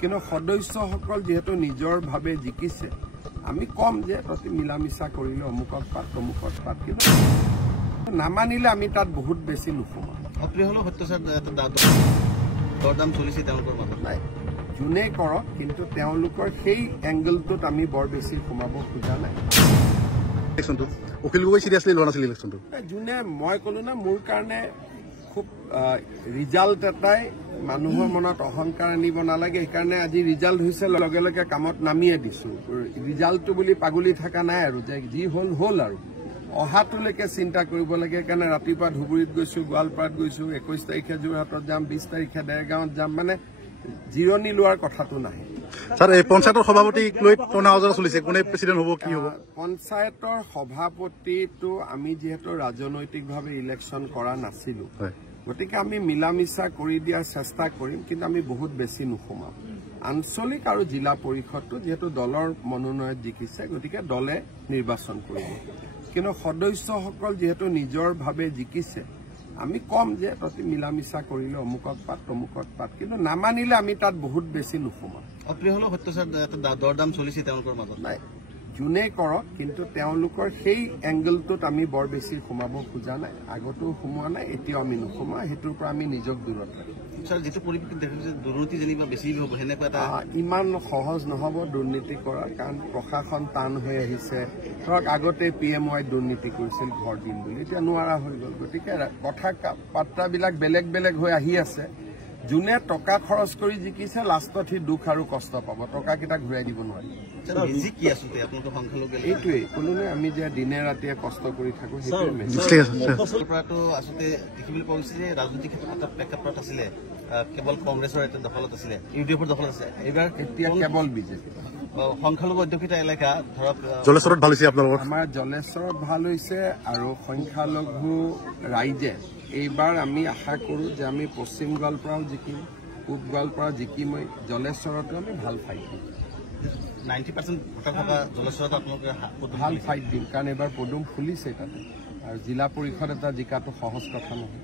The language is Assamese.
কিন্তু সদস্যসকল যেহেতু নিজৰ ভাৱে জিকিছে আমি কম যে ততি মিলামিছা কৰিলে অমুকত পাত তমুকত পাত কিন্তু নামানিলে আমি তাত বহুত বেছি নুসুমাম অপ্ৰিয় হলেও সত্যচাৰ দৰদাম চলিছে তেওঁলোকৰ মাজত নাই যোনে কৰক কিন্তু তেওঁলোকৰ সেই এংগলটোত আমি বৰ বেছি সোমাব খোজা নাই অখিল গগৈ চিৰিয়াছলি লোৱা নাছিল ইলেকশ্যনটো যোনে মই ক'লো না মোৰ কাৰণে খুব ৰিজাল্ট এটাই মানুহৰ মনত অহংকাৰ আনিব নালাগে সেইকাৰণে আজি ৰিজাল্ট হৈছে লগে লগে কামত নামিয়ে দিছো ৰিজাল্টটো বুলি পাগলি থকা নাই আৰু যে যি হ'ল আৰু অহাটোলৈকে চিন্তা কৰিব লাগে সেইকাৰণে ৰাতিপুৱা ধুবুৰীত গৈছো গোৱালপাৰাত গৈছো 21 তাৰিখে যোৰহাটত যাম 20 তাৰিখে দেৰগাঁৱত যাম মানে জিৰণি লোৱাৰ কথাটো নাহে স্যাৰ এই পঞ্চায়তৰ সভাপতিক লৈ টনা অজৰা চলিছে কোনে প্ৰেচিডেণ্ট হ'ব কি হ'ব পঞ্চায়তৰ সভাপতিটো আমি যিহেতু ৰাজনৈতিকভাৱে ইলেকশ্যন কৰা নাছিলো গতিকে আমি মিলামিছা কৰি দিয়াৰ চেষ্টা কৰিম কিন্তু আমি বহুত বেছি নুসুমাম আঞ্চলিক আৰু জিলা পৰিষদটো যেহেতু দলৰ মনোনয়ন জিকিছে গতিকে দলে নিৰ্বাচন কৰিব কিন্তু সদস্যসকল যেহেতু নিজৰ ভাৱে জিকিছে আমি কম যে ততি মিলামিছা কৰিলে অমুকত পাত তমুকত পাত কিন্তু নামানিলে আমি তাত বহুত বেছি নুসুমাম অপ্ৰিয় হলেও সত্যচাৰ দৰদাম চলিছে তেওঁলোকৰ মাজত নাই যোনে কৰক কিন্তু তেওঁলোকৰ সেই এংগলটোত আমি বৰ বেছি সোমাব খোজা নাই আগতো সোমোৱা নাই এতিয়াও আমি নুসুমা সেইটোৰ পৰা আমি নিজক দূৰত ৰাখিম ছাৰ যিটো পৰিৱেশ দেখিছে দুৰ্নীতি যেনিবা বেছি হ'ব সেনেকুৱা এটা ইমান সহজ নহ'ব দুৰ্নীতি কৰা কাৰণ প্ৰশাসন টান হৈ আহিছে ধৰক আগতে PMY দুৰ্নীতি কৰিছিল ঘৰ দিন বুলি এতিয়া নোৱাৰা হৈ গ'ল গতিকে কথা পাত্ৰাবিলাক বেলেগ বেলেগ হৈ আহি আছে যোনে টকা খৰচ কৰি জিকিছে লাষ্টত সি দুখ আৰু কষ্ট পাব টকাকেইটা ঘূৰাই দিব নোৱাৰে এইটোৱেই কোনোনে আমি যে দিনে ৰাতিয়ে কষ্ট কৰি থাকো পৰাটো আচলতে দেখিবলৈ পোৱা গৈছে যে ৰাজনৈতিক ক্ষেত্ৰত এটা প্ৰেক্ষাপট আছিলে কেৱল কংগ্ৰেছৰ এটা দখলত আছিলে UDFৰ দখলত আছে এইবাৰ এতিয়া কেৱল বিজেপি সংখ্যালঘু অধ্যুষিত এলেকা ধৰক জলেশ্বৰত ভাল হৈছে আপোনালোকৰ আমাৰ জলেশ্বৰত ভাল হৈছে আৰু সংখ্যালঘু ৰাইজে এইবাৰ আমি আশা কৰো যে আমি পশ্চিম গোৱালপাৰাও জিকিম পূব গোৱালপাৰা জিকিমই জলেশ্বৰতো আমি ভাল ফাইট দিম 90% ভোটাৰ থকা জলেশ্বৰত আপোনালোকে ভাল ফাইট দিম কাৰণ এইবাৰ পদুম ফুলিছে তাতে আৰু জিলা পৰিষদ এটা জিকাটো সহজ কথা নহয়